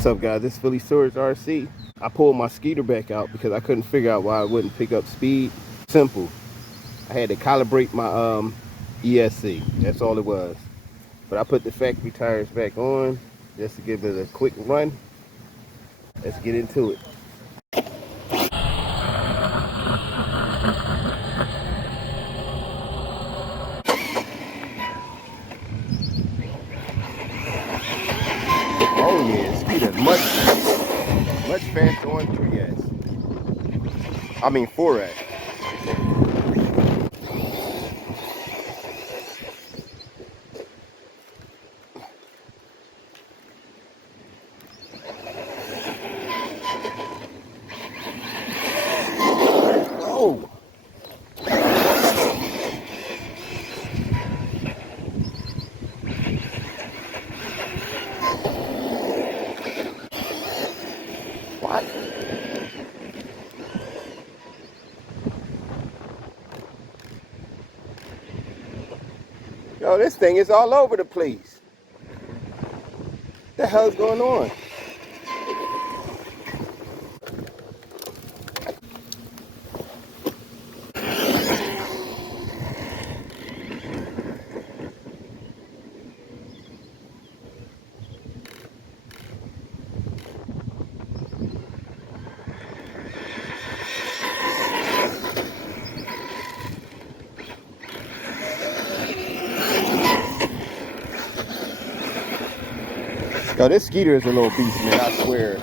What's up, guys? This is Phillyswords RC. I pulled my SKETER back out because I couldn't figure out why it wouldn't pick up speed. Simple. I had to calibrate my ESC. That's all it was. But I put the factory tires back on just to give it a quick run. Let's get into it. Oh yeah, SKETER much faster on 3S. I mean 4S. Oh. What? Yo, this thing is all over the place. What the hell is going on? Yo, this SKETER is a little beast, man, I swear.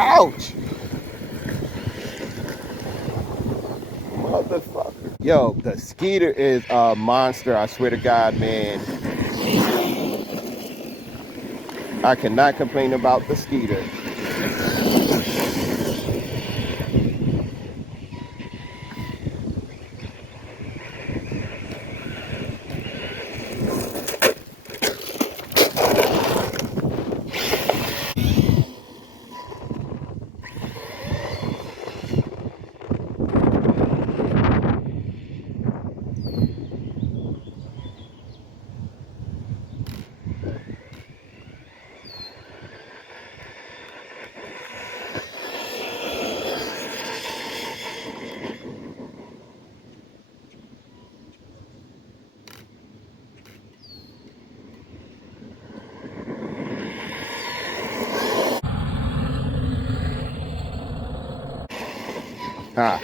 Ouch! Motherfucker. Yo, the SKETER is a monster, I swear to God, man. I cannot complain about the SKETER. Ah.